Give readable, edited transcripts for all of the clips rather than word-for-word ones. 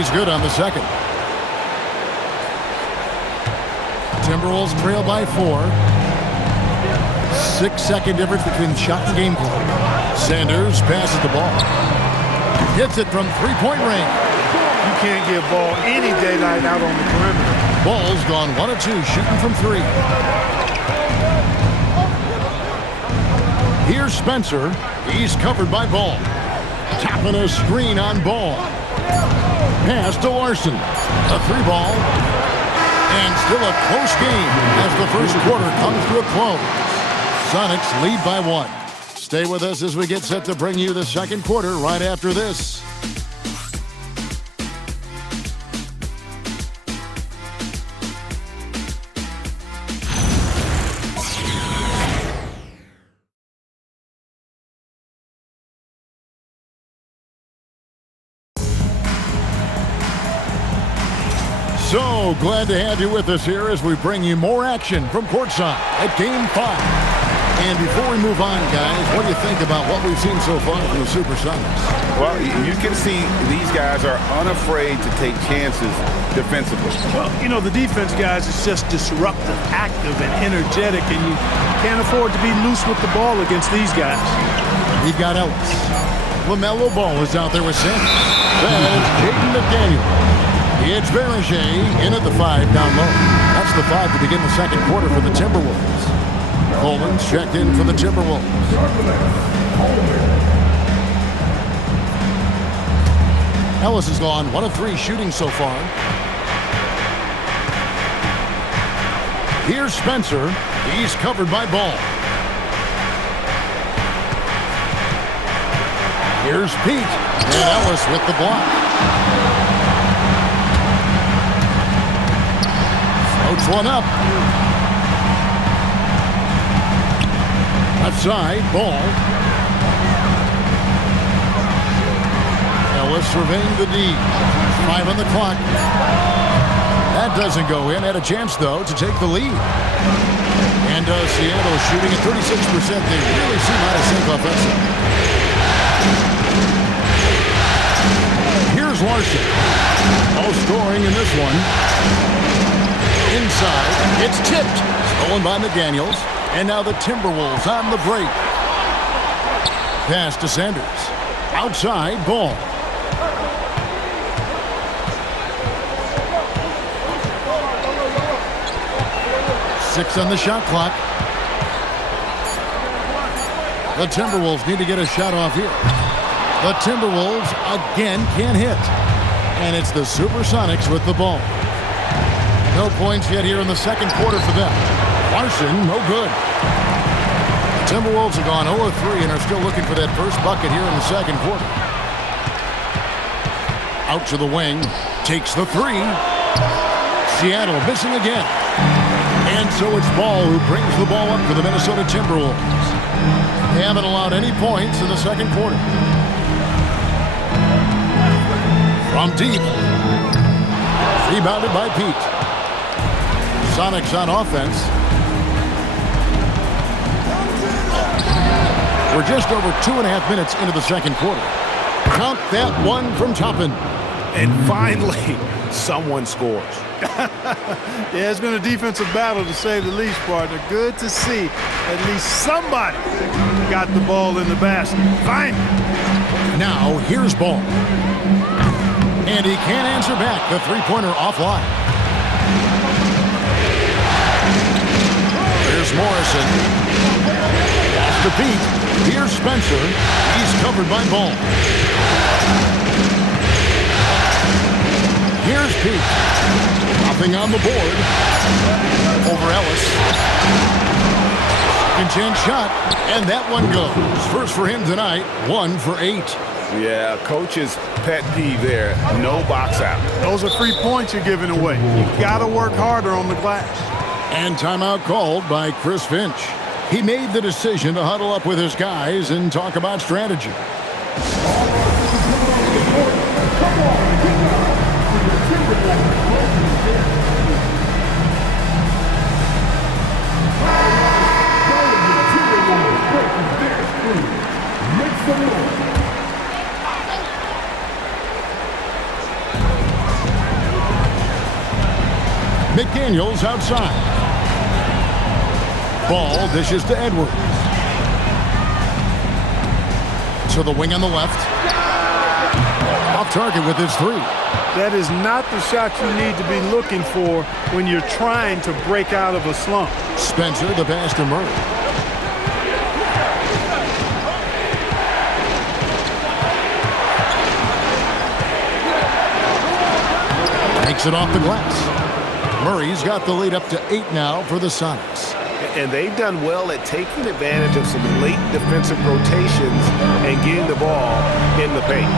He's good on the second. Timberwolves trail by 4. 6-second difference between shot and game clock. Sanders passes the ball. Hits it from three-point range. You can't give Ball any daylight out on the perimeter. Ball's gone 1 of 2, shooting from 3. Here's Spencer. He's covered by Ball. Tapping a screen on Ball. Pass to Larson. A 3-ball. And still a close game as the first quarter comes to a close. Sonics lead by 1. Stay with us as we get set to bring you the second quarter right after this. So glad to have you with us here as we bring you more action from courtside at Game 5. And before we move on, guys, what do you think about what we've seen so far from the SuperSonics? Well, you can see these guys are unafraid to take chances defensively. Well, you know, the defense, guys, is just disruptive, active, and energetic, and you can't afford to be loose with the ball against these guys. We've got Ellis. LaMelo Ball is out there with Sanders. That's Jaden McDaniel. It's Berger in at the 5 down low. That's the 5 to begin the second quarter for the Timberwolves. Coleman's checked in for the Timberwolves. Ellis has gone 1 of 3 shooting so far. Here's Spencer. He's covered by Ball. Here's Pete. And Ellis with the block. Floats one up. Left side, Ball. Ellis surveying the D. 5 on the clock. That doesn't go in. Had a chance, though, to take the lead. And Seattle shooting at 36%. They really seem out of sync offensively. Here's Larson. No scoring in this one. Inside, it's tipped. Stolen by McDaniels. And now the Timberwolves on the break. Pass to Sanders. Outside, Ball. Six on the shot clock. The Timberwolves need to get a shot off here. The Timberwolves again can't hit. And it's the SuperSonics with the ball. No points yet here in the second quarter for them. Larson, no good. The Timberwolves have gone 0 of 3 and are still looking for that first bucket here in the second quarter. Out to the wing. Takes the 3. Seattle missing again. And so it's Ball who brings the ball up for the Minnesota Timberwolves. They haven't allowed any points in the second quarter. From deep. Rebounded by Pete. Sonics on offense. We're just over 2.5 minutes into the second quarter. Count that one from Toppin. And finally, someone scores. Yeah, it's been a defensive battle, to say the least, partner. Good to see at least somebody got the ball in the basket. Finally. Now, here's Ball. And he can't answer back. The three-pointer offline. Here's Morrison. Pass to Pete. Here's Spencer. He's covered by Ball. Here's Pete. Nothing on the board. Over Ellis. Second chance shot. And that one goes. First for him tonight. 1 for 8. Yeah, coach's pet peeve there. No box out. Those are 3 points you're giving away. You got to work harder on the glass. And timeout called by Chris Finch. He made the decision to huddle up with his guys and talk about strategy. McDaniels outside. Ball dishes to Edwards. To the wing on the left. Off target with his three. That is not the shot you need to be looking for when you're trying to break out of a slump. Spencer, the pass to Murray. Makes it off the glass. Murray's got the lead up to 8 now for the Sonics. And they've done well at taking advantage of some late defensive rotations and getting the ball in the paint.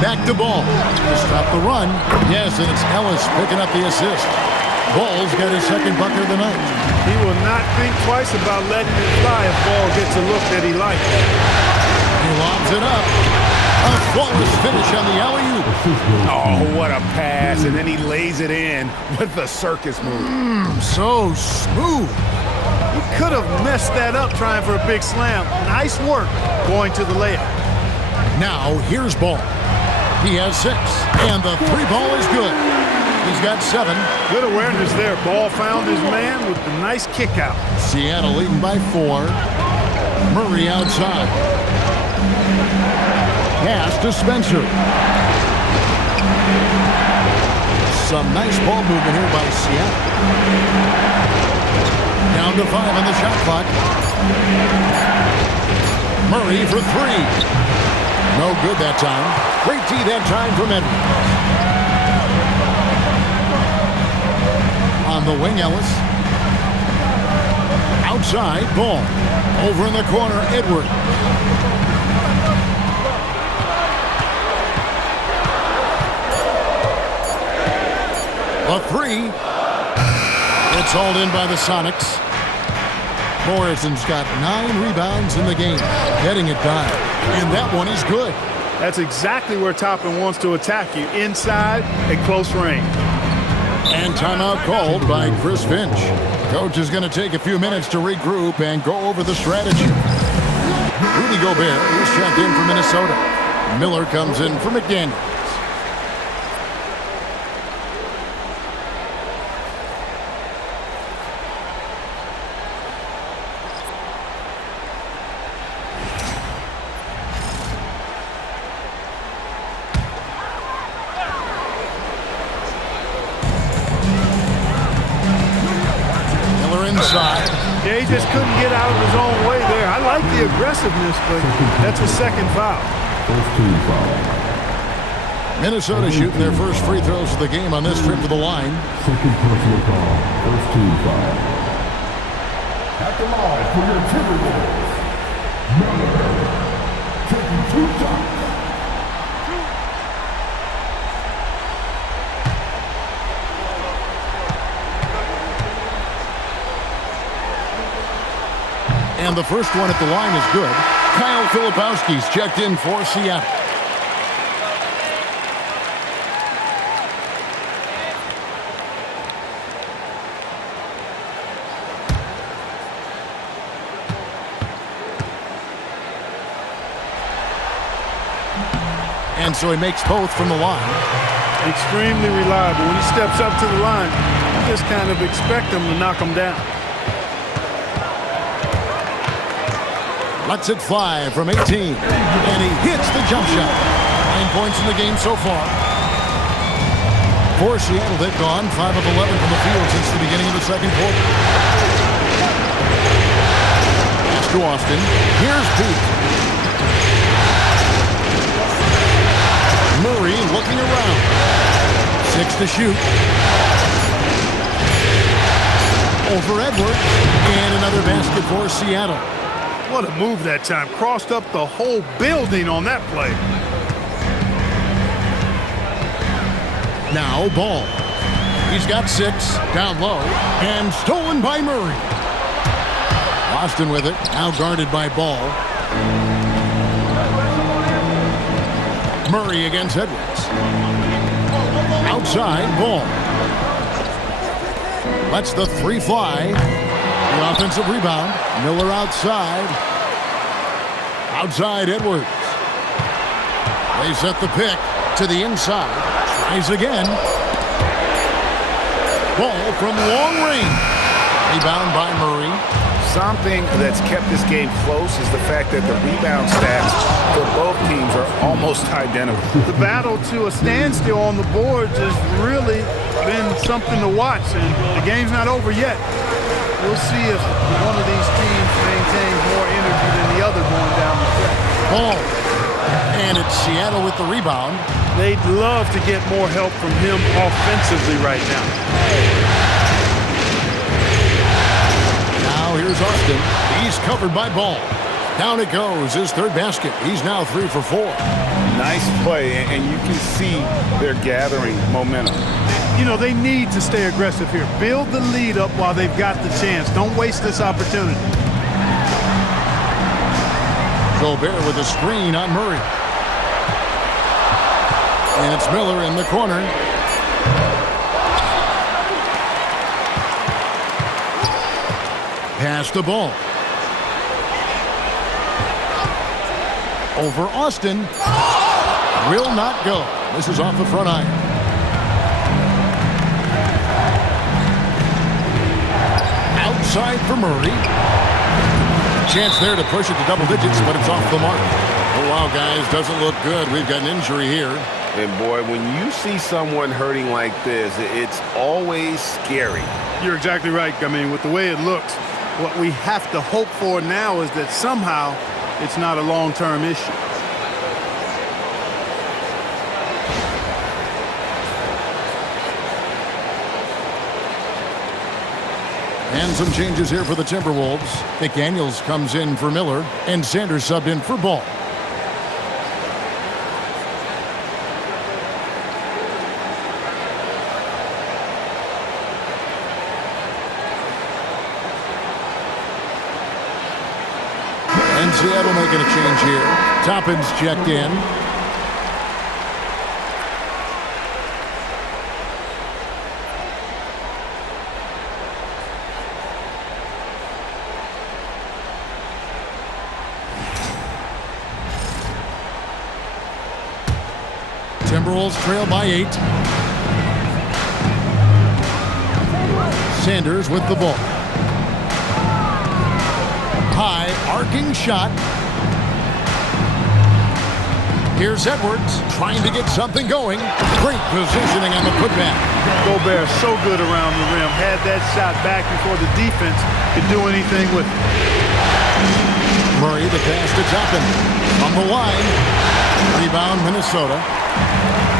Back to Ball to stop the run. Yes, and it's Ellis picking up the assist. Ball's got his second bucket of the night. He will not think twice about letting it fly if Ball gets a look that he likes. He lobs it up. A flawless finish on the alley-oop. Oh, what a pass. And then he lays it in with the circus move. So smooth. He could have messed that up trying for a big slam. Nice work going to the layup. Now, here's Ball. He has 6, and the 3 ball is good. He's got 7. Good awareness there. Ball found his man with the nice kick out. Seattle leading by 4. Murray outside. Pass to Spencer. Some nice ball movement here by Seattle. Down to 5 on the shot clock. Murray for 3. No good that time. Great D that time from Edwards. On the wing, Ellis. Outside, Ball. Over in the corner, Edwards. A 3. It's hauled in by the Sonics. Morrison's got 9 rebounds in the game, getting it done. And that one is good. That's exactly where Toppin wants to attack you, inside at close range. And timeout called by Chris Finch. Coach is going to take a few minutes to regroup and go over the strategy. Rudy Gobert is checked in for Minnesota. Miller comes in for McDaniels. Yeah, he just couldn't get out of his own way there. I like the aggressiveness, but that's a second foul. First team foul. Minnesota shooting their first free throws of the game on this trip to the line. Second personal foul. First team foul. At the line for your Timberwolves. Miller taking 2 shots. And the first one at the line is good. Kyle Filipowski's checked in for Seattle. And so he makes both from the line. Extremely reliable. When he steps up to the line, you just kind of expect him to knock him down. Lets it fly from 18. And he hits the jump shot. 9 points in the game so far. For Seattle, they've gone 5 of 11 from the field since the beginning of the second quarter. Pass to Austin. Here's Pete. Murray looking around. 6 to shoot. Over Edwards. And another basket for Seattle. What a move that time. Crossed up the whole building on that play. Now Ball. He's got 6 down low and stolen by Murray. Austin with it. Now guarded by Ball. Murray against Edwards. Outside Ball. Lets the 3 fly. The offensive rebound. Miller outside. Outside Edwards. They set the pick to the inside. Tries again. Ball from long range. Rebound by Murray. Something that's kept this game close is the fact that the rebound stats for both teams are almost identical. The battle to a standstill on the boards has really been something to watch, and the game's not over yet. We'll see if one of these teams maintains more energy than the other going down the stretch. Ball. And it's Seattle with the rebound. They'd love to get more help from him offensively right now. Now here's Austin. He's covered by Ball. Down it goes, his third basket. He's now 3 for 4. Nice play, and you can see they're gathering momentum. You know, they need to stay aggressive here. Build the lead up while they've got the chance. Don't waste this opportunity. Gobert with a screen on Murray. And it's Miller in the corner. Pass the ball. Over Austin. Will not go. This is off the front iron. Outside for Murray. Chance there to push it to double digits, but it's off the mark. Oh, wow, guys, doesn't look good. We've got an injury here. And, boy, when you see someone hurting like this, it's always scary. You're exactly right. I mean, with the way it looks, what we have to hope for now is that somehow it's not a long-term issue. And some changes here for the Timberwolves. McDaniels comes in for Miller, and Sanders subbed in for Ball. And Seattle making a change here. Toppin's checked in. Timberwolves trail by 8. Sanders with the ball. High, arcing shot. Here's Edwards trying to get something going. Great positioning on the putback. Gobert so good around the rim. Had that shot back before the defense could do anything with it. Murray, the pass to Toppin. From the line. Rebound, Minnesota.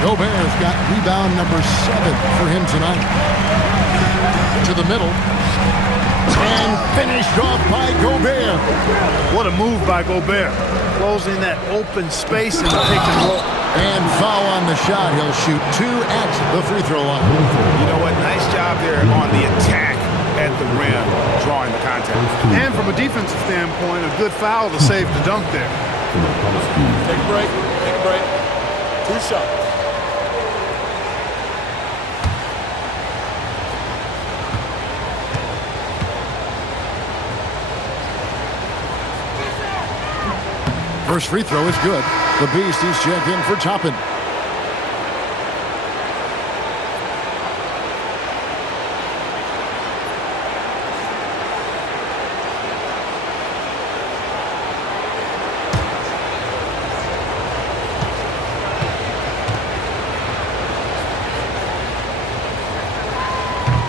Gobert's got rebound number 7 for him tonight. To the middle. And finished off by Gobert. What a move by Gobert. Closing that open space in the pick and roll. And foul on the shot. He'll shoot 2 at the free throw line. You know what? Nice job there on the attack at the rim, drawing the contact. And from a defensive standpoint, a good foul to save the dunk there. Take a break. Take a break. 2 shots. First free throw is good. The Beast is checked in for Toppin.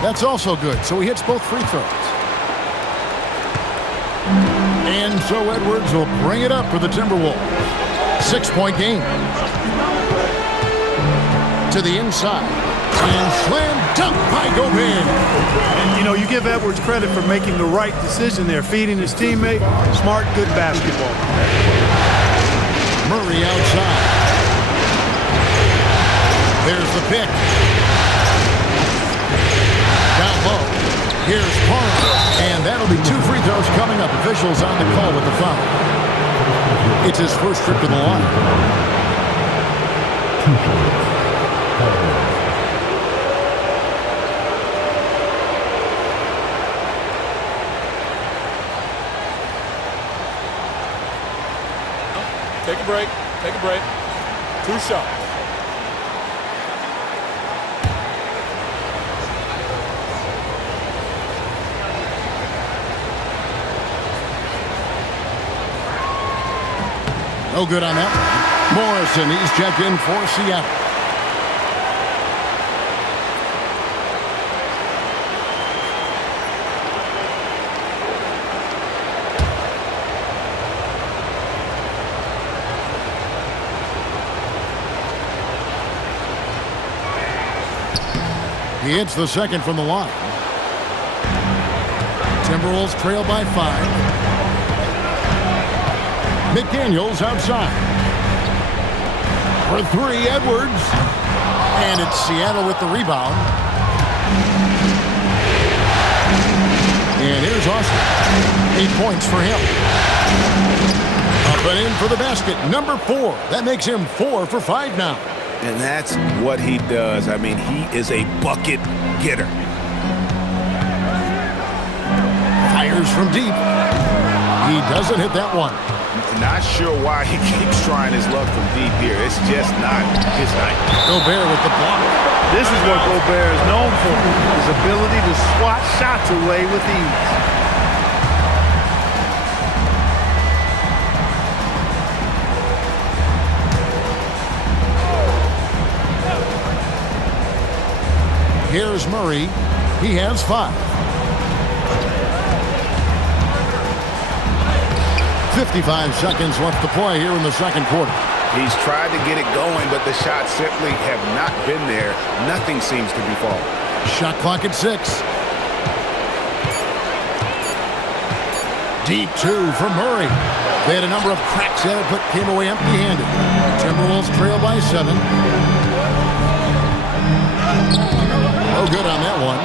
That's also good, so he hits both free throws. And so Edwards will bring it up for the Timberwolves. 6-point game. To the inside. And slam dunk by Gobert. And, you know, you give Edwards credit for making the right decision there, feeding his teammate. Smart, good basketball. Murray outside. There's the pick. Down low. Here's Parham. And that'll be 2 free throws coming up. Officials on the call with the foul. It's his first trip to the line. 2 shots. Take a break. Take a break. 2 shots. No good on that one. Morrison, he's checked in for Seattle. He hits the second from the line. Timberwolves trail by 5. McDaniels outside. For 3, Edwards. And it's Seattle with the rebound. And here's Austin. 8 points for him. Up and in for the basket. Number 4. That makes him 4 for 5 now. And that's what he does. I mean, he is a bucket getter. Fires from deep. He doesn't hit that one. Not sure why he keeps trying his luck from deep here. It's just not his night. Gobert with the block. This is what Gobert is known for, his ability to swat shots away with ease. Here's Murray. He has 5. 55 seconds left to play here in the second quarter. He's tried to get it going, but the shots simply have not been there. Nothing seems to be falling. Shot clock at 6. Deep 2 from Murray. They had a number of cracks at it, but came away empty-handed. Timberwolves trail by 7. No good on that one.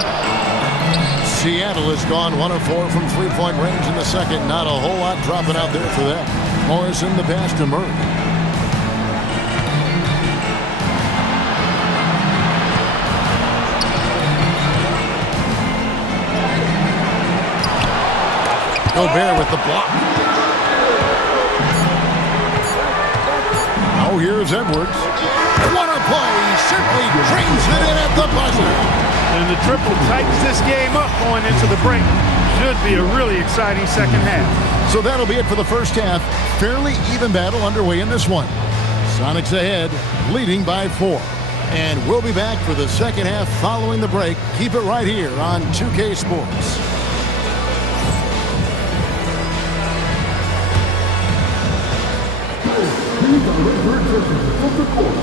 Seattle has gone 1 of 4 from three-point range in the second. Not a whole lot dropping out there for them. Morrison the pass to Murray. Gobert with the block. Now here's Edwards. What a play! Simply drains it in at the buzzer. And the triple tightens this game up going into the break. Should be a really exciting second half. So that'll be it for the first half. Fairly even battle underway in this one. Sonics ahead, leading by 4. And we'll be back for the second half following the break. Keep it right here on 2K Sports. These are regular judges from the court.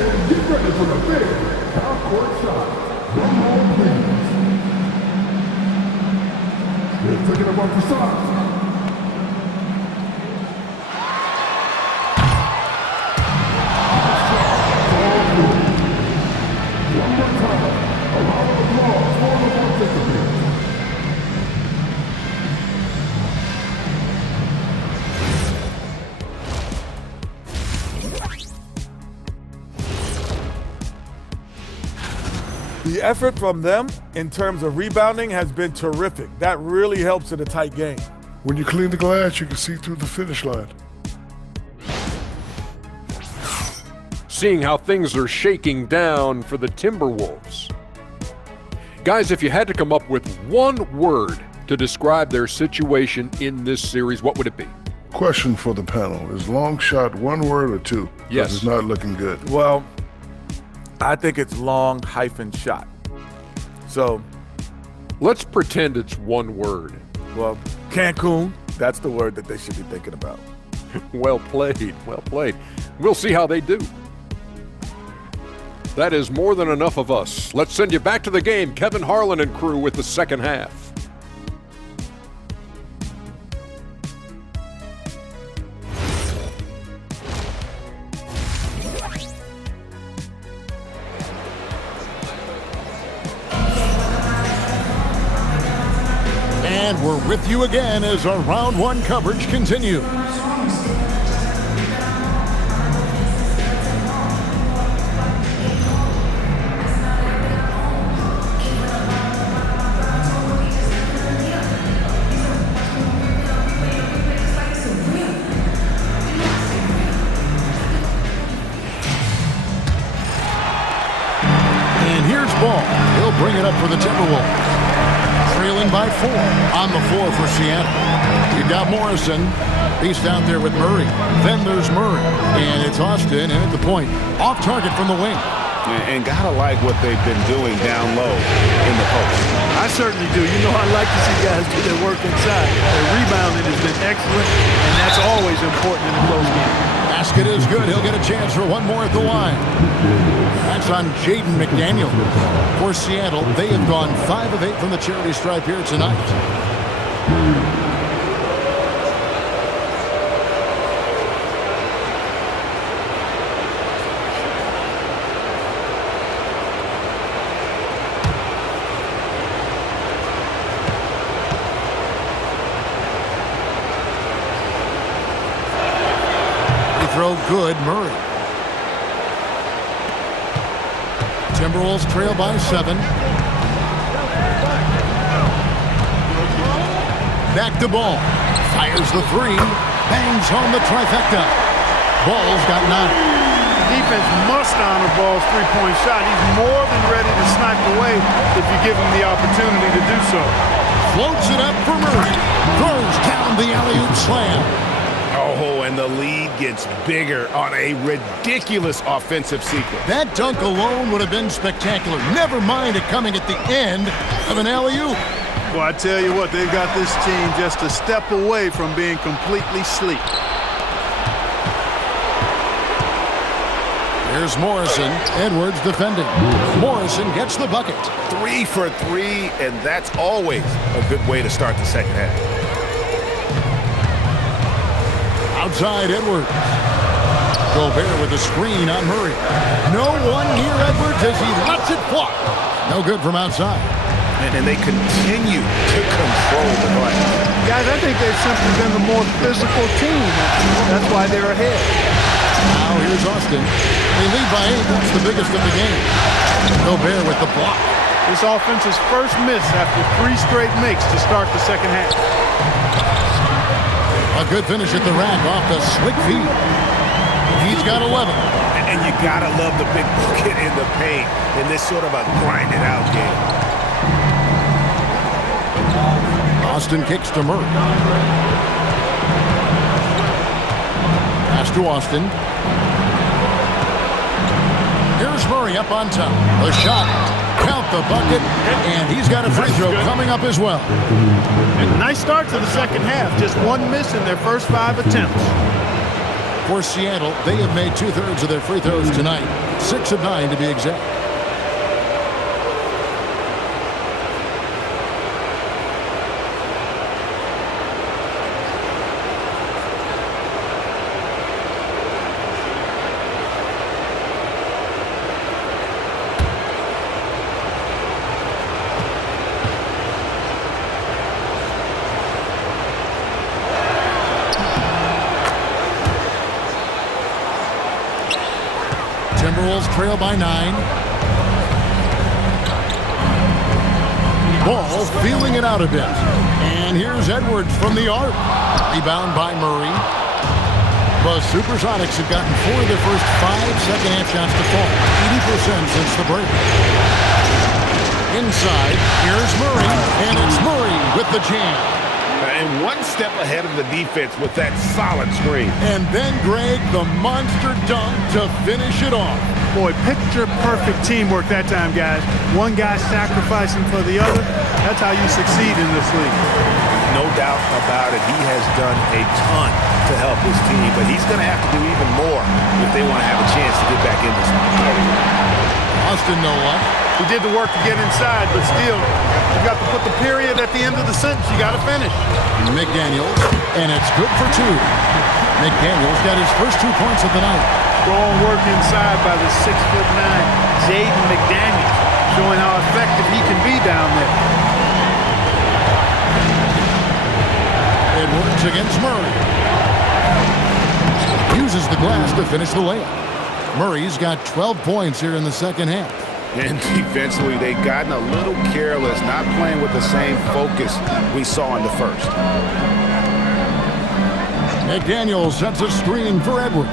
And get ready for the big half-court shot. One more, please. They're taking them off the side. One more time. A round of applause for the participants. The effort from them in terms of rebounding has been terrific. That really helps in a tight game. When you clean the glass, you can see through the finish line. Seeing how things are shaking down for the Timberwolves. Guys, if you had to come up with one word to describe their situation in this series, what would it be? Question for the panel. Is long shot one word or two? Yes. It's not looking good. Well, I think it's long-shot. So, Let's pretend it's one word. well, Cancun, that's the word that they should be thinking about. Well played, well played. We'll see how they do. That is more than enough of us. Let's send you back to the game. Kevin Harlan and crew with the second half. And we're with you again as our round 1 coverage continues. And here's Ball. He'll bring it up for the Timberwolves. trailing by 4 on the floor for Seattle. You've got Morrison. He's down there with Murray. Then there's Murray. And it's Austin, and at the point, off target from the wing. And gotta like what they've been doing down low in the post. I certainly do. You know, I like to see guys do their work inside. Their rebounding has been excellent, and that's always important in a close game. Basket is good. He'll get a chance for one more at the line. That's on Jaden McDaniel. For Seattle, they have gone 5 of 8 from the charity stripe here tonight. Throw good, Murray. Timberwolves trail by 7. Back to Ball. Fires the 3. Bangs home the trifecta. Ball's got 9. Defense must honor Ball's three-point shot. He's more than ready to snipe away if you give him the opportunity to do so. Floats it up for Murray. Throws down the alley-oop slam. Oh, and the lead gets bigger on a ridiculous offensive sequence. That dunk alone would have been spectacular. Never mind it coming at the end of an alley-oop. Well, I tell you what, they've got this team just a step away from being completely asleep. Here's Morrison. Edwards defending. Morrison gets the bucket. 3 for 3, and that's always a good way to start the second half. Outside Edwards. Gobert with a screen on Murray. No one near Edwards as he lets it fly. No good from outside. And they continue to control the glass. Guys, I think they've simply been the more physical team. That's why they're ahead. Now here's Austin. They lead by 8. That's the biggest of the game. Gobert with the block. This offense's first miss after 3 straight makes to start the second half. A good finish at the rack off the slick feed. He's got 11. And you gotta love the big bucket in the paint in this sort of a grinded out game. Austin kicks to Murray. Pass to Austin. Here's Murray up on top. The shot. Count the bucket. And he's got a free throw coming up as well. And nice start to the second half. Just 1 miss in their first 5 attempts. For Seattle, they have made 2/3 of their free throws tonight. 6 of 9 to be exact. Timberwolves trail by 9. Ball feeling it out a bit. And here's Edwards from the arc. Rebound by Murray. The SuperSonics have gotten 4 of their first 5 second-half shots to fall. 80% since the break. Inside, here's Murray. And it's Murray with the jam. And 1 step ahead of the defense with that solid screen. And then Greg, the monster dunk to finish it off. Boy, picture-perfect teamwork that time, guys. One guy sacrificing for the other. That's how you succeed in this league. No doubt about it. He has done a ton to help his team, but he's going to have to do even more if they want to have a chance to get back in this one. Austin, no luck. He did the work to get inside, but still, you got to put the period at the end of the sentence. You got to finish. McDaniels, and it's good for 2. McDaniels got his first 2 points of the night. Strong work inside by the 6'9" Jaden McDaniels, showing how effective he can be down there. Edwards against Murray. Uses the glass to finish the layup. Murray's got 12 points here in the second half. And defensively, they've gotten a little careless, not playing with the same focus we saw in the first. McDaniels sets a screen for Edwards.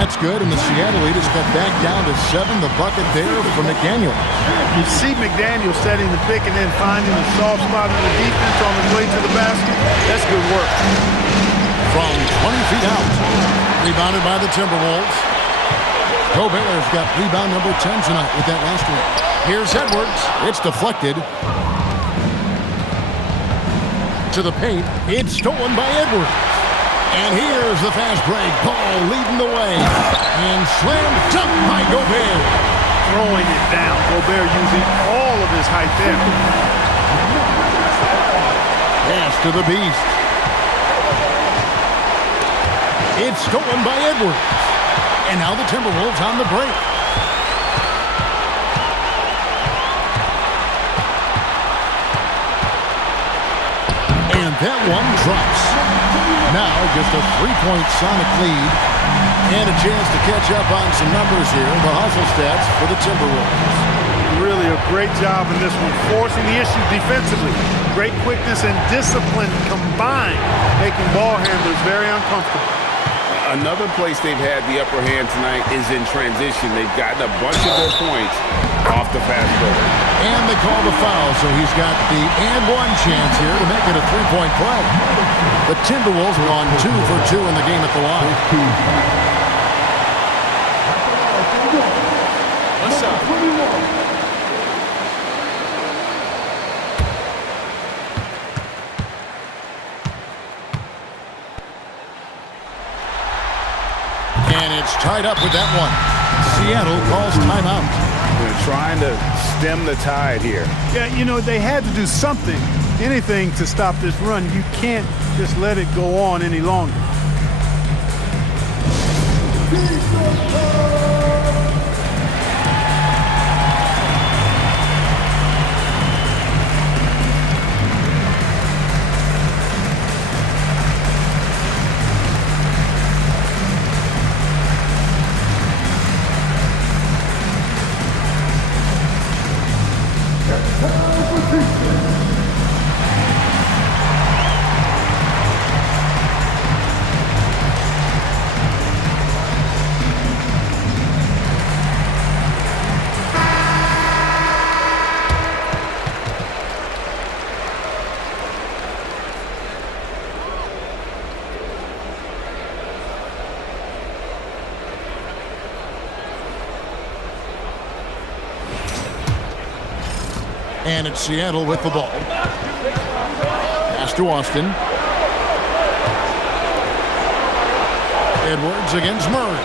That's good, and the Seattle lead is cut back down to 7. The bucket there for McDaniel. You see McDaniel setting the pick and then finding a soft spot in the defense on his way to the basket. That's good work. From 20 feet out. Rebounded by the Timberwolves. Gobert's got rebound number 10 tonight with that last one. Here's Edwards. It's deflected. To the paint. It's stolen by Edwards. And here's the fast break. Ball leading the way. And slam dunk by Gobert. Throwing it down. Gobert using all of his height there. Pass to the Beast. It's stolen by Edwards. And now the Timberwolves on the break. And that one drops. Now just a 3-point Sonic lead. And a chance to catch up on some numbers here. The hustle stats for the Timberwolves. Really a great job in this one. Forcing the issue defensively. Great quickness and discipline combined. Making ball handlers very uncomfortable. Another place they've had the upper hand tonight is in transition. They've gotten a bunch of their points off the fast break. And they call the foul, so he's got the and one chance here to make it a 3-point play. The Timberwolves are on 2 for 2 in the game at the line. One shot. And it's tied up with that one. Seattle calls timeout. They're trying to stem the tide here. Yeah, you know, they had to do something, anything to stop this run. You can't just let it go on any longer. And it's Seattle with the ball. Pass to Austin. Edwards against Murray.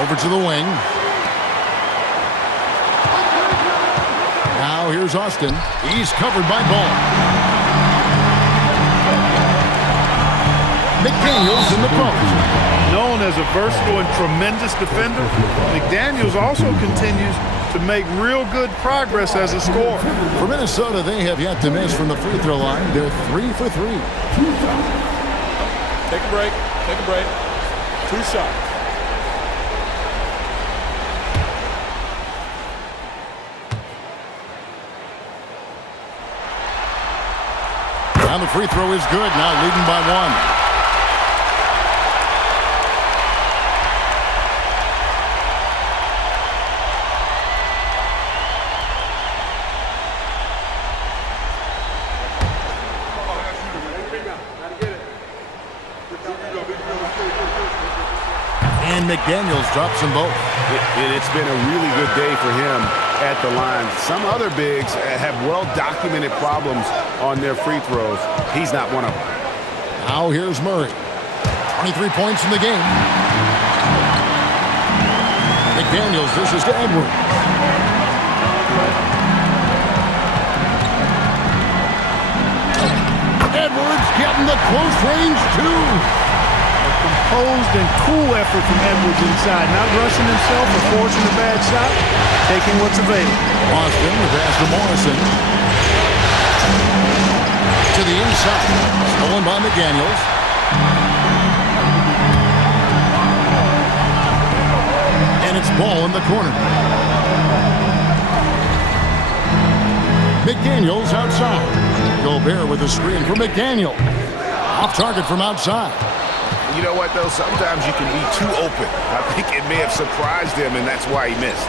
Over to the wing. Now here's Austin. He's covered by Ball. McDaniels in the post. Known as a versatile and tremendous defender, McDaniels also continues to make real good progress as a scorer. For Minnesota, they have yet to miss from the free throw line. They're 3 for 3. Take a break. Take a break. 2 shots. Now the free throw is good. Now leading by 1. And McDaniels drops them both. It's been a really good day for him at the line. Some other bigs have well-documented problems on their free throws. He's not one of them. Now here's Murray. 23 points in the game. McDaniels dishes to Edwards. Edwards getting the close range two. Composed and cool effort from Edwards inside. Not rushing himself or forcing a bad shot. Taking what's available. Austin, the pass to Morrison. To the inside. Stolen by McDaniels. And it's Ball in the corner. McDaniels outside. Gobert with a screen for McDaniel. Off target from outside. You know what, though? Sometimes you can be too open. I think it may have surprised him, and that's why he missed.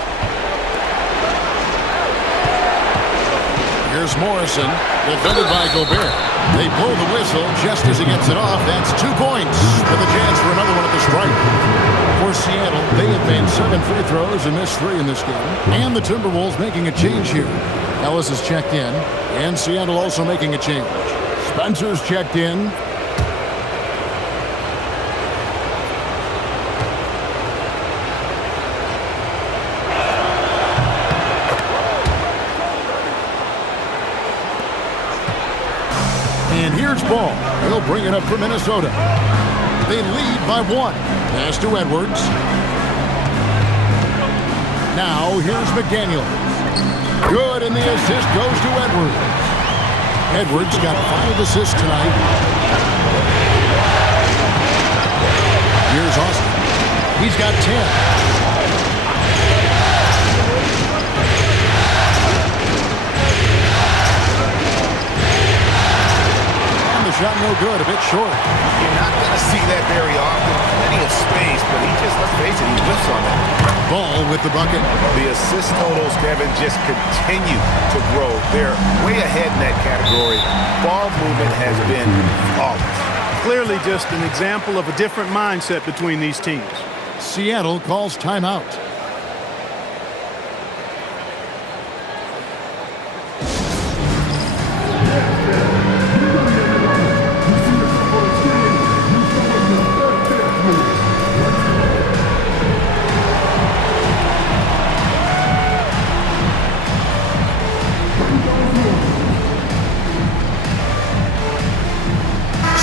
Here's Morrison, defended by Gobert. They blow the whistle just as he gets it off. That's 2 points with a chance for another one at the stripe. For Seattle, they have made 7 free throws and missed 3 in this game. And the Timberwolves making a change here. Ellis is checked in, and Seattle also making a change. Spencer's checked in. And here's Ball. He'll bring it up for Minnesota. They lead by 1. Pass to Edwards. Now here's McDaniel. Good, and the assist goes to Edwards. Edwards got 5 assists tonight. Here's Austin. He's got 10. Shot no good, a bit short. You're not going to see that very often. Plenty of space, but he just, let's face it, he whiffs on that. Ball with the bucket. The assist totals, Kevin, just continue to grow. They're way ahead in that category. Ball movement has been flawless. Clearly just an example of a different mindset between these teams. Seattle calls timeout.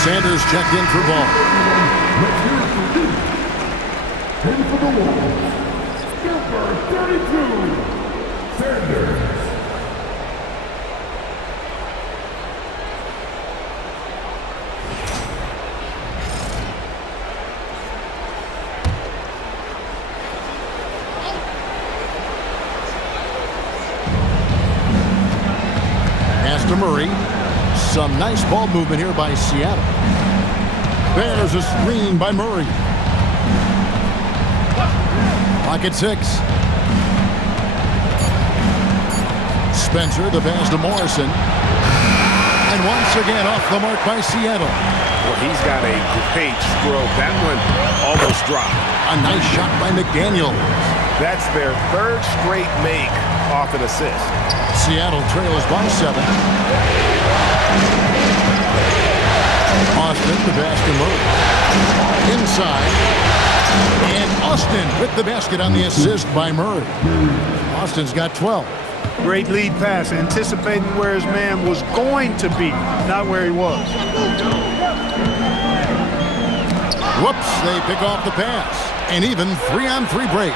Sanders checked in for Ball. In for the Wolves, number 32, Sanders. Pass to Murray. Some nice ball movement here by Seattle. There's a screen by Murray. Pocket 6. Spencer, the pass to Morrison. And once again off the mark by Seattle. Well, he's got a great stroke. That one almost dropped. A nice shot by McDaniel. That's their 3rd straight make off an assist. Seattle trails by 7. Austin, the pass to Murray. Inside. And Austin with the basket on the assist by Murray. Austin's got 12. Great lead pass, anticipating where his man was going to be, not where he was. Whoops, they pick off the pass. An even 3-on-3 break.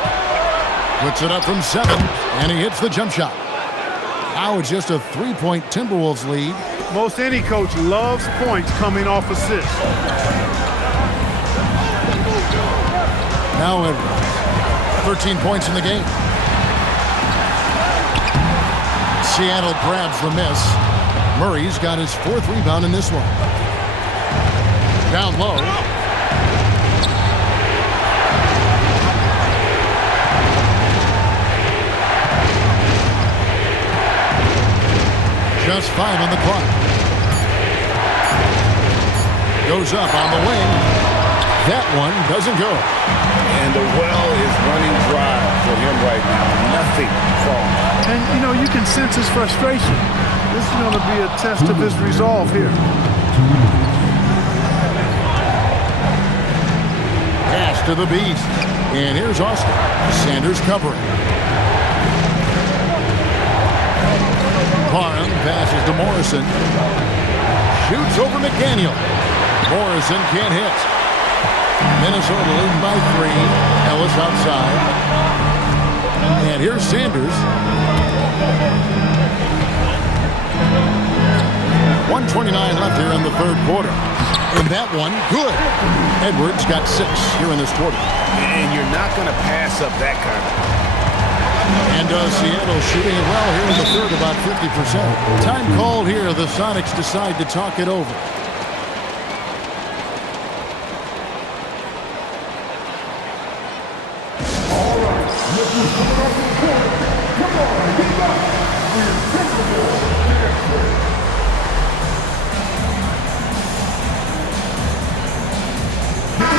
Puts it up from 7, and he hits the jump shot. Now it's just a 3-point Timberwolves lead. Most any coach loves points coming off assists. Now Edwards. 13 points in the game. Seattle grabs the miss. Murray's got his 4th rebound in this one. Down low. Just 5 on the clock. Goes up on the wing. That one doesn't go. And the well is running dry for him right now. Nothing falling. And, you know, you can sense his frustration. This is going to be a test of his resolve here. Pass to the beast. And here's Austin. Sanders covering. Parham passes to Morrison. Shoots over McDaniel. Morrison can't hit. Minnesota leading by 3. Ellis outside. And here's Sanders. 1:29 left here in the 3rd quarter. And that one, good. Edwards got 6 here in this quarter. And you're not going to pass up that kind of. And Seattle shooting it well here in the third, about 50%. Time called here. The Sonics decide to talk it over.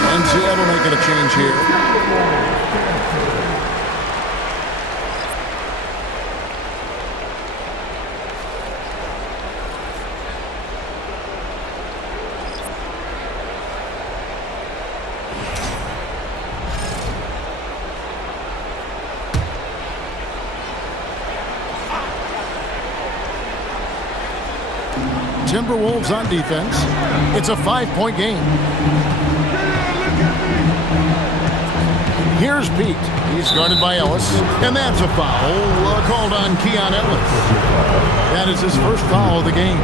And Seattle making a change here. Timberwolves on defense. It's a 5-point game. Here's Pete. He's guarded by Ellis. And that's a foul called on Keon Ellis. That is his first foul of the game.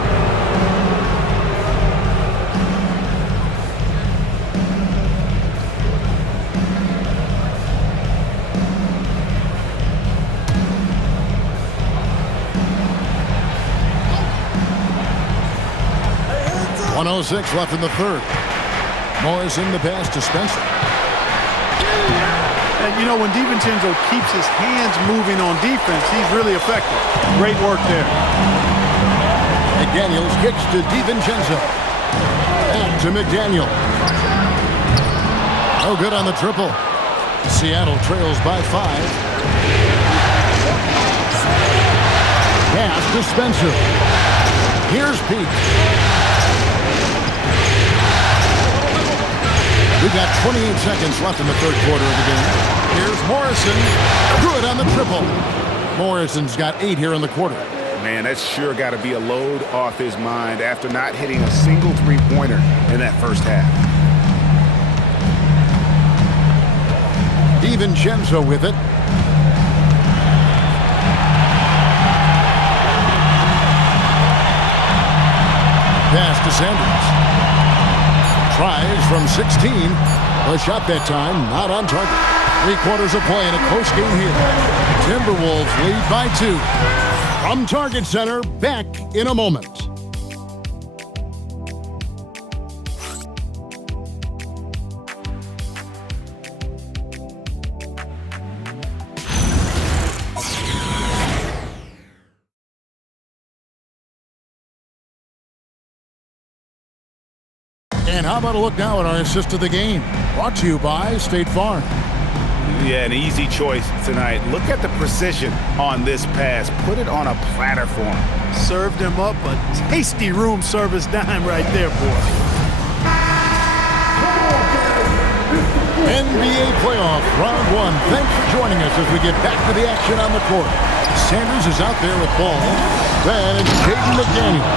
.106 left in the third. Morrison the pass to Spencer. And you know, when DiVincenzo keeps his hands moving on defense, he's really effective. Great work there. McDaniels kicks to DiVincenzo. And to McDaniel. No good on the triple. Seattle trails by 5. Pass to Spencer. Here's Pete. We've got 28 seconds left in the third quarter of the game. Here's Morrison. Good on the triple. Morrison's got 8 here in the quarter. Man, that's sure got to be a load off his mind after not hitting a single three-pointer in that first half. DiVincenzo with it. Pass to Sanders. Tries from 16. A shot that time, not on target. 3 quarters of play in a close game here. Timberwolves lead by 2. From Target Center, back in a moment. And how about a look now at our assist of the game? Brought to you by State Farm. Yeah, an easy choice tonight. Look at the precision on this pass. Put it on a platter for him. Served him up a tasty room service dime right there, boy. NBA playoff round 1. Thanks for joining us as we get back to the action on the court. Sanders is out there with ball. Then it's Jaden McDaniel.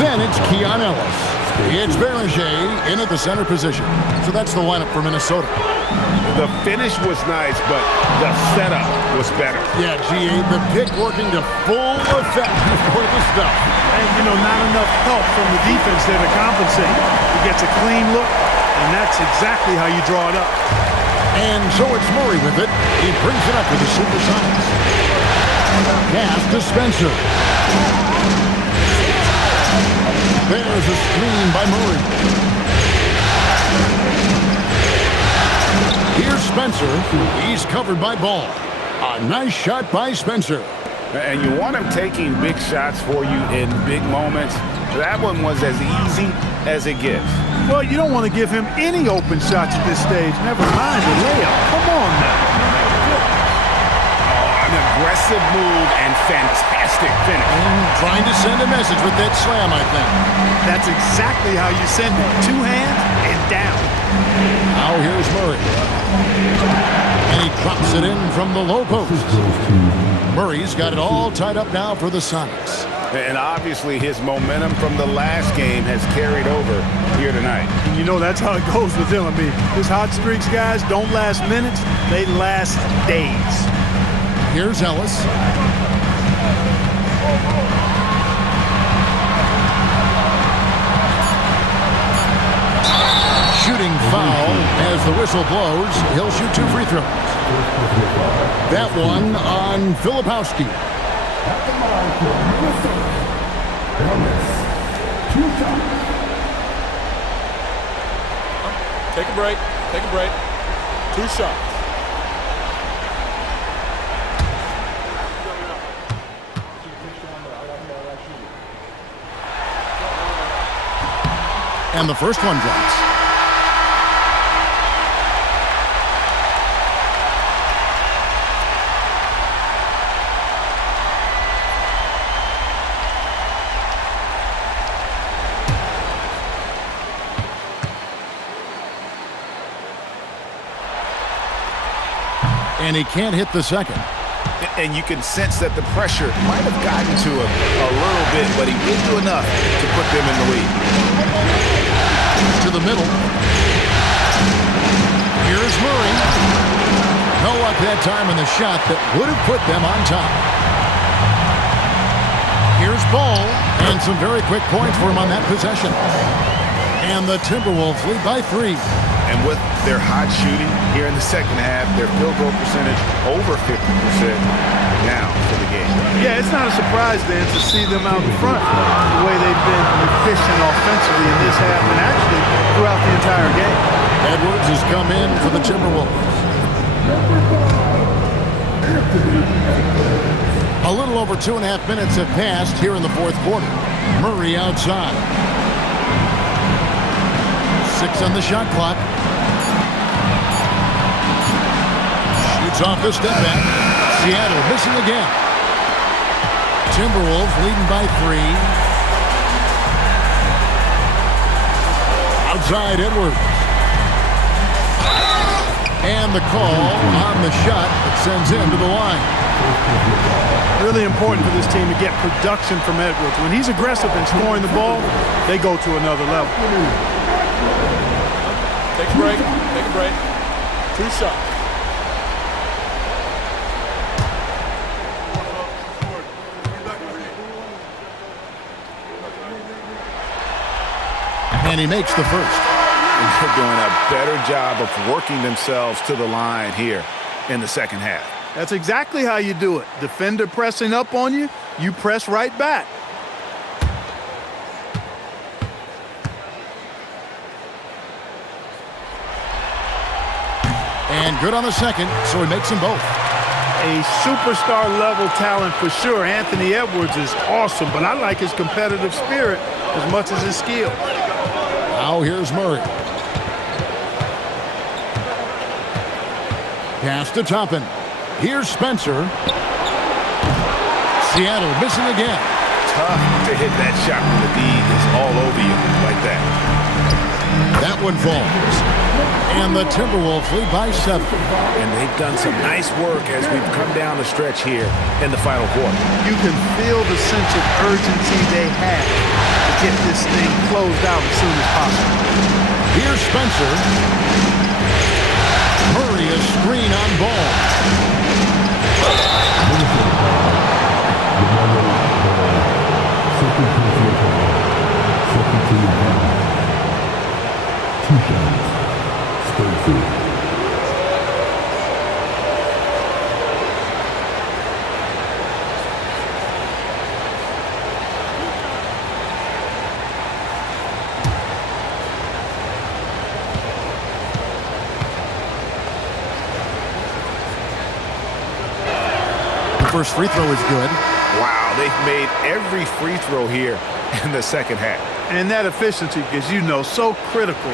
Then it's Keon Ellis. It's Berger in at the center position. So that's the lineup for Minnesota. The finish was nice, but the setup was better. Yeah, G.A., the pick working to full effect before the stuff. And, you know, not enough help from the defense there to compensate. He gets a clean look, and that's exactly how you draw it up. And so it's Murray with it. He brings it up to the SuperSonics. Pass to Spencer. There's a screen by Murray. Here's Spencer. He's covered by Ball. A nice shot by Spencer. And you want him taking big shots for you in big moments. That one was as easy as it gets. Well, you don't want to give him any open shots at this stage. Never mind the layup. Come on now. An aggressive move and fantastic finish. Trying to send a message with that slam, I think. That's exactly how you send it. 2 hands and down. Now here's Murray. And he drops it in from the low post. Murray's got it all tied up now for the Sonics. And obviously his momentum from the last game has carried over here tonight. And you know that's how it goes with him. I mean, his hot streaks, guys, don't last minutes. They last days. Here's Ellis. Shooting foul foul. As the whistle blows, he'll shoot 2 free throws. That one on Filipowski. At the line for Minnesota. Ellis. 2 shots. Take a break. Take a break. 2 shots. And the first one drops. And he can't hit the second. And you can sense that the pressure might have gotten to him a little bit, but he didn't do enough to put them in the lead. To the middle. Here's Murray. No luck that time in the shot that would have put them on top. Here's Ball, and some very quick points for him on that possession. And the Timberwolves lead by 3. And with their hot shooting here in the second half, their field goal percentage over 50% now for the game. Yeah, it's not a surprise then to see them out in front the way they've been efficient offensively in this half and actually throughout the entire game. Edwards has come in for the Timberwolves. A little over 2.5 minutes have passed here in the fourth quarter. Murray outside. 6 on the shot clock. Shoots off the step back. Seattle missing again. Timberwolves leading by 3. Outside Edwards. And the call on the shot that sends him to the line. Really important for this team to get production from Edwards. When he's aggressive in scoring the ball, they go to another level. Take a break. Take a break. 2 shots. And he makes the first. And they're doing a better job of working themselves to the line here in the second half. That's exactly how you do it. Defender pressing up on you, you press right back. And good on the second, so he makes them both. A superstar level talent for sure. Anthony Edwards is awesome, but I like his competitive spirit as much as his skill. Now here's Murray. Pass to Toppin. Here's Spencer. Seattle missing again. Tough to hit that shot when the D is all over you like that. That one falls. And the Timberwolves lead by 7. And they've done some nice work as we've come down the stretch here in the final quarter. You can feel the sense of urgency they have to get this thing closed out as soon as possible. Here's Spencer. Murray a screen on Ball. First free throw is good. Wow, they've made every free throw here in the second half. And that efficiency is, you know, so critical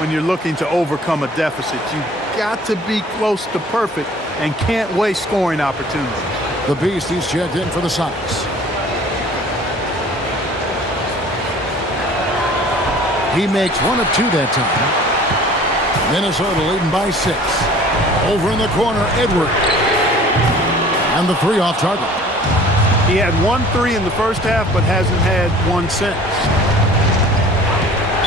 when you're looking to overcome a deficit. You've got to be close to perfect and can't waste scoring opportunities. The Beast, he's checked in for the Sonics. He makes 1 of 2 that time. Minnesota leading by 6. Over in the corner, Edwards. And the 3 off target. He had 1 3 in the first half, but hasn't had 1 since.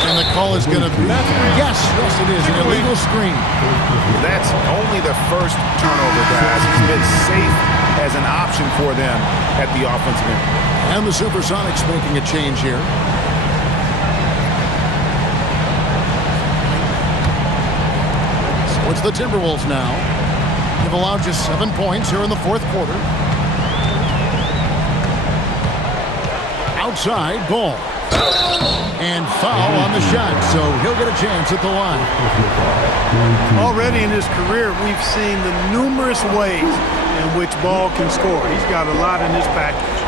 And the call is going to be, yes, it is, an illegal screen. That's only the first turnover, guys. He's been safe as an option for them at the offensive end. And the SuperSonics making a change here. Here's the Timberwolves now. They've allowed just 7 points here in the fourth quarter. Outside, ball. And foul on the shot, so he'll get a chance at the line. Already in his career, we've seen the numerous ways in which Ball can score. He's got a lot in his package.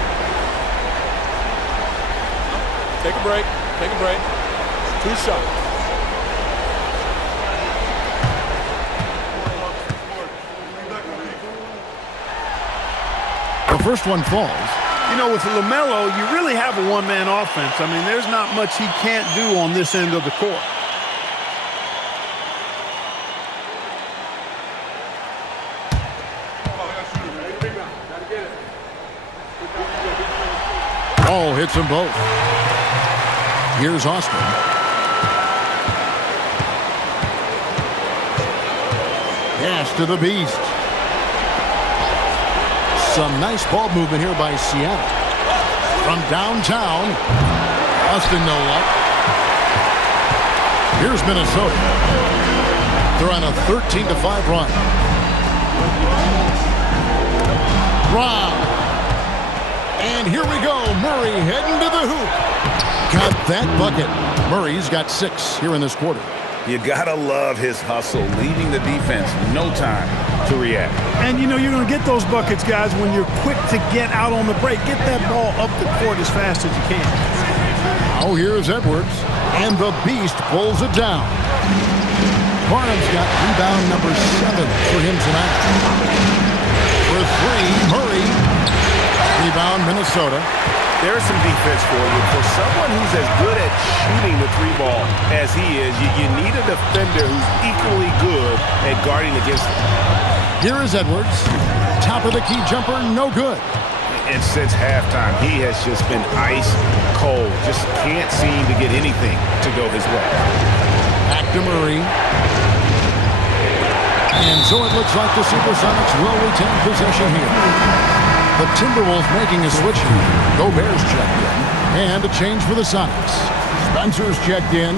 Take a break. Take a break. 2 shots. The first one falls. You know, with LaMelo, you really have a one-man offense. I mean, there's not much he can't do on this end of the court. Oh, hits them both. Here's Austin. Pass to the Beast. Some nice ball movement here by Seattle. From downtown, Austin no luck. Here's Minnesota. They're on a 13-5 run. Rob. And here we go. Murray heading to the hoop. Got that bucket. Murray's got 6 here in this quarter. You gotta love his hustle, leaving the defense no time to react. And, you know, you're going to get those buckets, guys, when you're quick to get out on the break. Get that ball up the court as fast as you can. Now here's Edwards, and the Beast pulls it down. Barnes got rebound number 7 for him tonight. For 3, Murray. Rebound, Minnesota. There's some defense for you. For someone who's as good at shooting the 3-ball as he is, you need a defender who's equally good at guarding against him. Here is Edwards. Top of the key jumper, no good. And since halftime, he has just been ice cold. Just can't seem to get anything to go his way. Back to Murray. And so it looks like the SuperSonics will retain possession here. The Timberwolves making a switch here. Gobert's checked in. And a change for the Sonics. Spencer's checked in.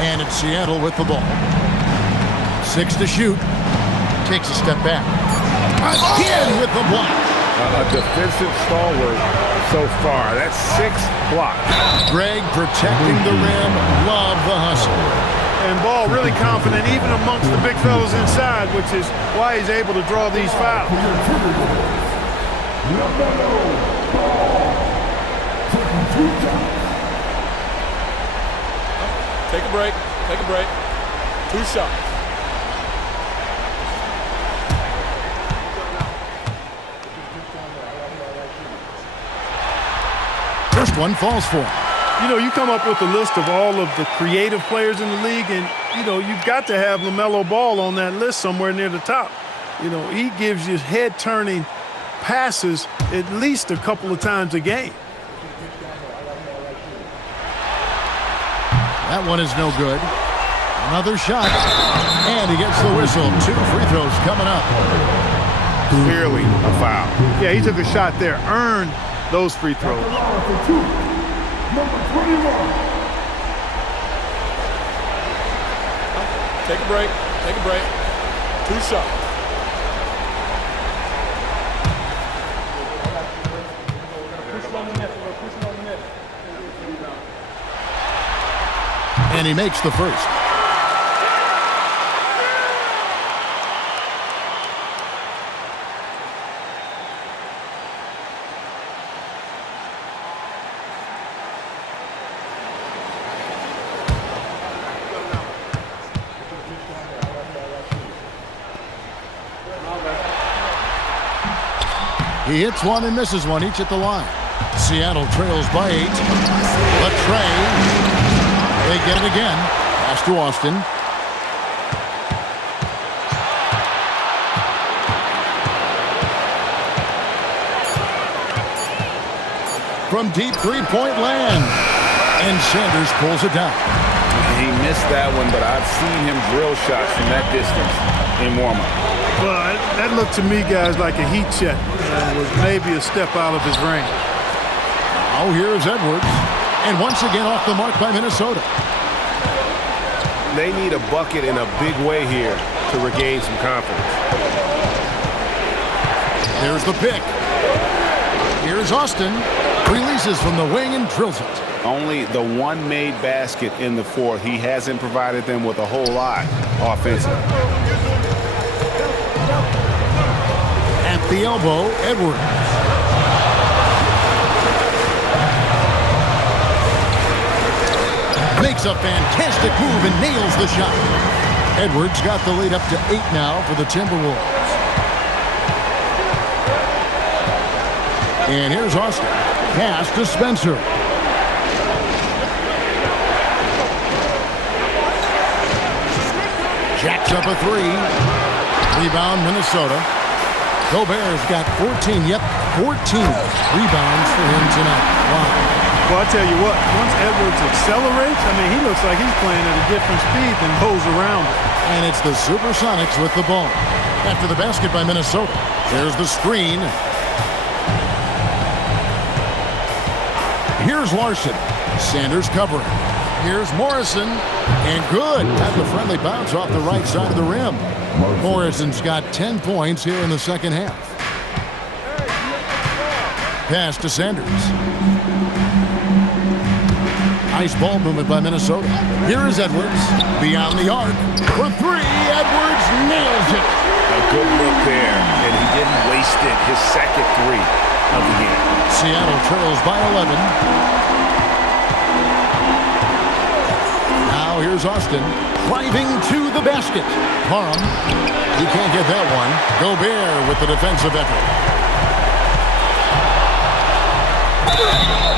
And it's Seattle with the ball. 6 to shoot. Takes a step back. Again with the block. A defensive stalwart so far. That's 6 blocks. Greg protecting the rim. Love the hustle. And Ball really confident even amongst the big fellas inside, which is why he's able to draw these fouls. Take a break. Take a break. 2 shots. First one falls for him. You know, you come up with a list of all of the creative players in the league, and, you know, you've got to have LaMelo Ball on that list somewhere near the top. You know, he gives you head-turning passes at least a couple of times a game. That one is no good. Another shot. And he gets the whistle. 2 free throws coming up. Clearly a foul. Yeah, he took a shot there. Earned those free throws. Number 21. Take a break. Take a break. 2 shots. And he makes the first. He hits one and misses one, each at the line. Seattle trails by 8. Latrey. They get it again. Pass to Austin. From deep three-point land. And Sanders pulls it down. He missed that one, but I've seen him drill shots from that distance in warm-up. Well, that looked to me, guys, like a heat check. It was maybe a step out of his range. Now here's Edwards. And once again off the mark by Minnesota. They need a bucket in a big way here to regain some confidence. Here's the pick. Here's Austin. Releases from the wing and drills it. Only the one made basket in the fourth. He hasn't provided them with a whole lot offensively. At the elbow, Edwards. Makes a fantastic move and nails the shot. Edwards got the lead up to 8 now for the Timberwolves. And here's Austin. Pass to Spencer. Jacks up a 3. Rebound, Minnesota. Gobert's got 14. Yep, 14 rebounds for him tonight. Wow. Well, I tell you what, once Edwards accelerates, I mean, he looks like he's playing at a different speed than those around him. And it's the SuperSonics with the ball. After the basket by Minnesota. There's the screen. Here's Larson. Sanders covering. Here's Morrison. And good. Got the friendly bounce off the right side of the rim. Morrison's got 10 points here in the second half. Pass to Sanders. Nice ball movement by Minnesota. Here is Edwards. Beyond the arc. For 3. Edwards nails it. A good look there, and he didn't waste it. His second 3 of the game. Seattle trails by 11. Now here's Austin. Driving to the basket. Parham. He can't get that one. Gobert with the defensive effort.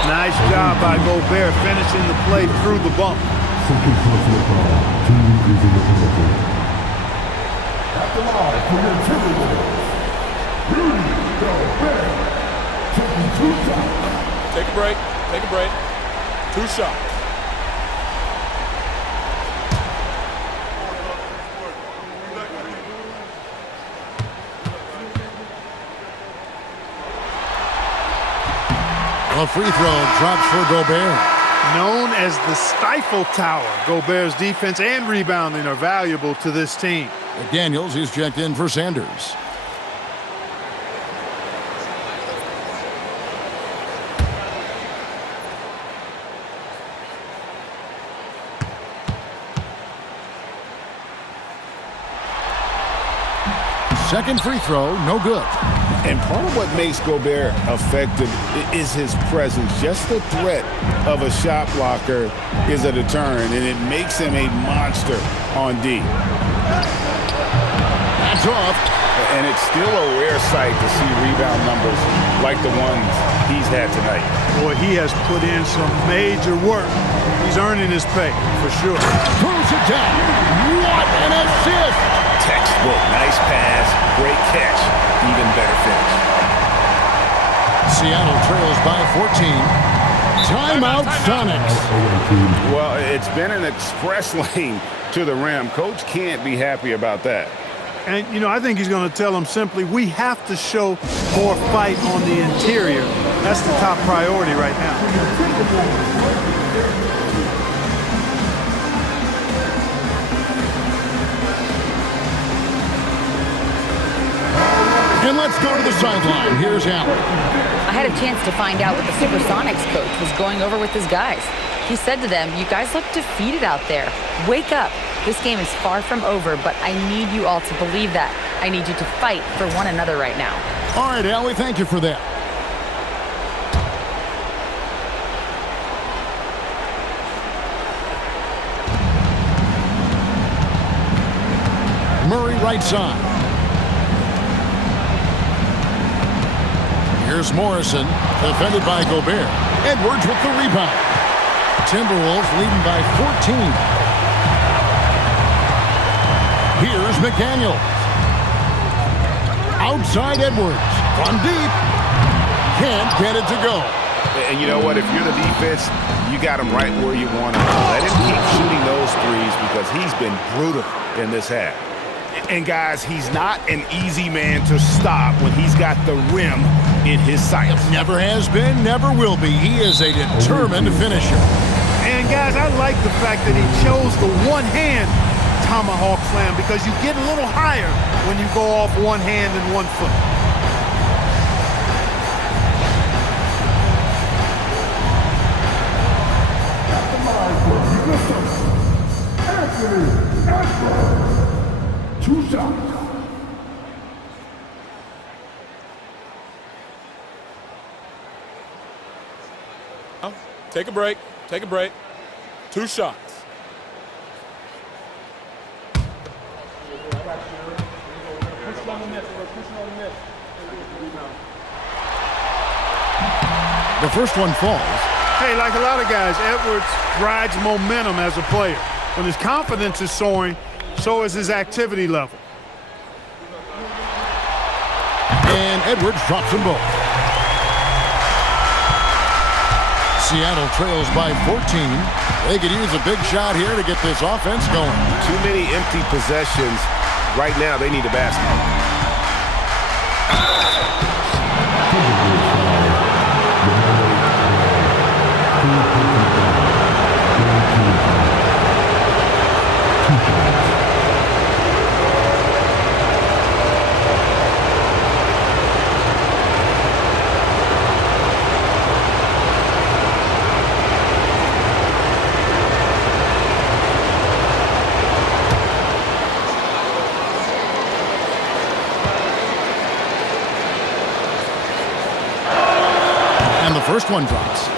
Nice job by Gobert finishing the play through the bump. Second personal foul. 2 is in the penalty. At the line for your Timberwolves, Rudy Gobert, taking 2 shots. Take a break. Take a break. 2 shots. A free throw drops for Gobert. Known as the Stifle Tower, Gobert's defense and rebounding are valuable to this team. Daniels is checked in for Sanders. Second free throw, no good. And part of what makes Gobert effective is his presence. Just the threat of a shot blocker is a deterrent, and it makes him a monster on D. That's off. And it's still a rare sight to see rebound numbers like the ones he's had tonight. Boy, he has put in some major work. He's earning his pay, for sure. Throws it down. What an assist! Textbook. Nice pass. Great catch. Even better finish. Seattle trails by 14. Timeout, Sonics. Well, it's been an express lane to the rim. Coach can't be happy about that. And, you know, I think he's going to tell them simply, we have to show more fight on the interior. That's the top priority right now. And let's go to the sideline. Here's Allen. I had a chance to find out what the SuperSonics coach was going over with his guys. He said to them, "You guys look defeated out there. Wake up. This game is far from over, but I need you all to believe that. I need you to fight for one another right now." All right, Allie, thank you for that. Murray right side. Here's Morrison, defended by Gobert. Edwards with the rebound. Timberwolves leading by 14. Here's McDaniel. Outside Edwards. From deep. Can't get it to go. And you know what? If you're the defense, you got him right where you want him. Let him keep shooting those threes because he's been brutal in this half. And guys, he's not an easy man to stop when he's got the rim in his sights. Never has been, never will be. He is a determined finisher. And guys, I like the fact that he chose the one-hand tomahawk slam because you get a little higher when you go off one hand and 1 foot. Two shots. Take a break. Take a break. 2 shots. The first one falls. Hey, like a lot of guys, Edwards rides momentum as a player. When his confidence is soaring, so is his activity level. And Edwards drops them both. Seattle trails by 14. They could use a big shot here to get this offense going. Too many empty possessions. Right now, they need a basket. First one drops.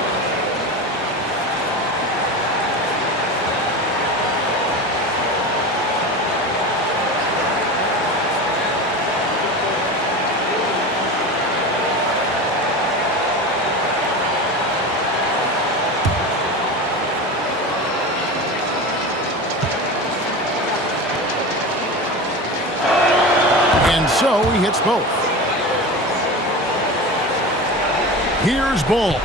And so he hits both. Here's Bull.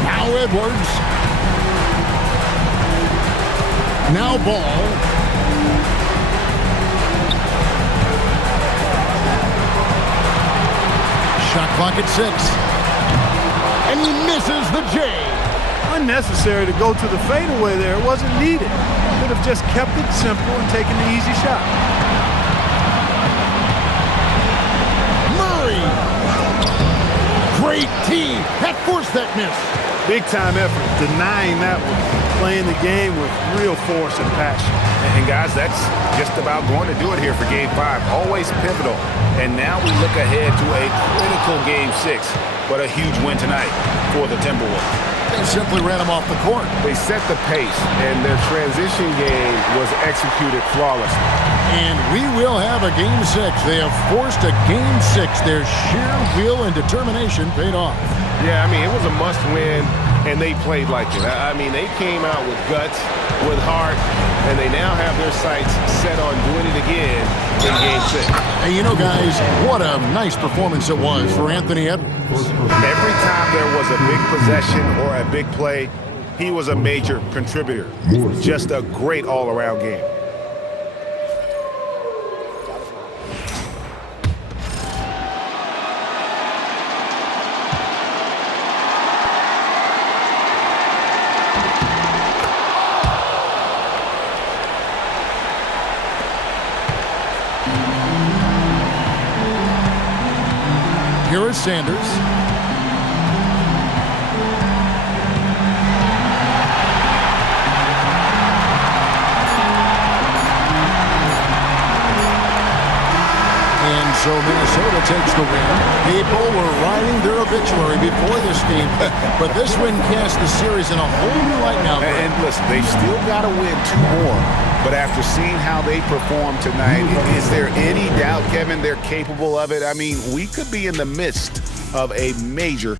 Now Edwards. Now Ball. Shot clock at 6. And he misses the J. Unnecessary to go to the fadeaway there. It wasn't needed. Could have just kept it simple and taken the easy shot. Great team. That forced that miss. Big time effort, denying that one. Playing the game with real force and passion. And guys, that's just about going to do it here for Game 5. Always pivotal. And now we look ahead to a critical Game 6. But a huge win tonight for the Timberwolves. They simply ran them off the court. They set the pace, and their transition game was executed flawlessly. And we will have a Game 6. They have forced a Game 6. Their sheer will and determination paid off. Yeah, I mean, it was a must-win, and they played like it. I mean, they came out with guts, with heart, and they now have their sights set on doing it again in Game 6. Hey, you know, guys, what a nice performance it was for Anthony Edwards. Every time there was a big possession or a big play, he was a major contributor. Just a great all-around game. Here is Sanders. And so Minnesota takes the win. People were writing their obituary before this game, but this win cast the series in a whole new light now. And listen, they've still got to win 2 more. But after seeing how they performed tonight, is there any doubt, Kevin, they're capable of it? I mean, we could be in the midst of a major